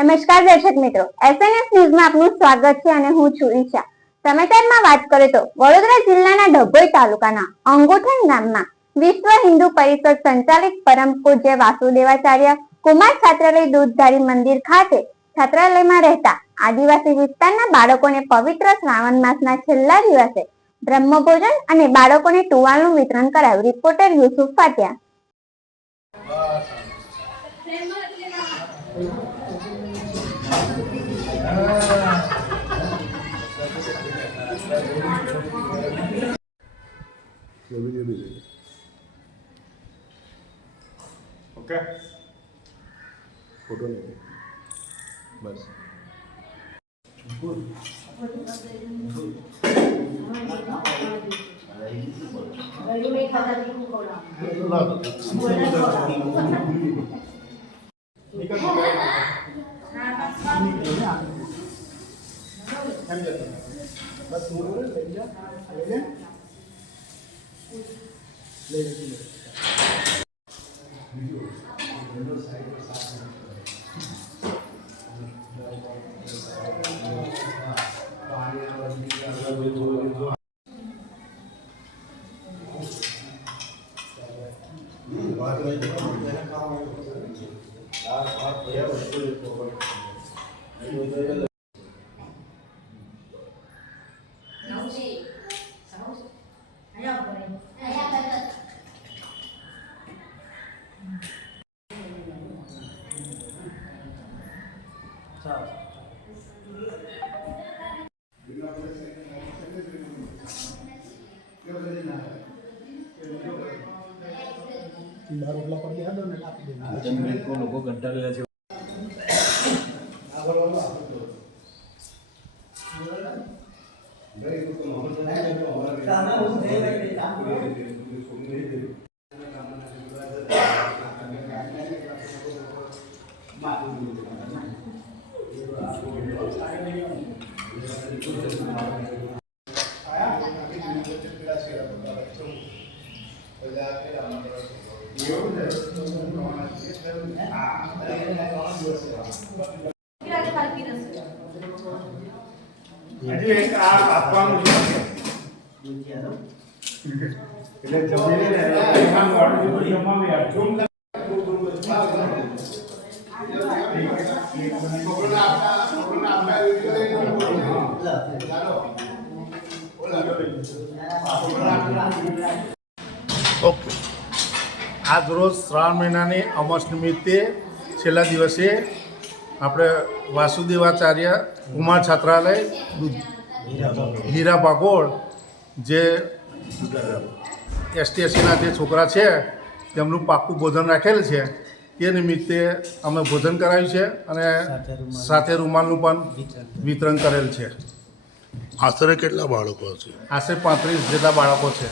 નમસ્કાર દર્શક મિત્રો, એસએનએસ ન્યૂઝમાં આપનું સ્વાગત છે અને હું છું ઈશા। સમાચારમાં વાત કરીએ તો વડોદરા જિલ્લાના ડભોઈ તાલુકાના અંગોઠણ ગામમાં વિશ્વ હિન્દુ પરિષદ સંચાલિત પરમ પૂજ્ય વાસુદેવાચાર્ય કુમાર છાત્રાલય દૂધધારી મંદિર ખાતે છાત્રાલયમાં રહેતા આદિવાસી વિસ્તારના બાળકોને પવિત્ર શ્રાવણ માસના છેલ્લા દિવસે બ્રહ્મભોજન અને બાળકોને ટુવાલનું વિતરણ કરાયું। રિપોર્ટર યુસુફ પાટિયા। ओके फोटो नहीं बस लोगों घंटा ले ઓકે, આજ રોજ શ્રાવણ મહિનાની અમાસ નિમિત્તે છેલ્લા દિવસે આપણે વાસુદેવાચાર્ય કુમાર છાત્રાલય હીરા બાગોળ જે એસટીએસસીના જે છોકરા છે તેમનું પાક્કું ભોજન રાખેલ છે તે નિમિત્તે અમે ભોજન કરાવ્યું છે અને સાથે રૂમાલનું પણ વિતરણ કરેલ છે। આશરે કેટલા બાળકો છે? આશરે 35 જેટલા બાળકો છે।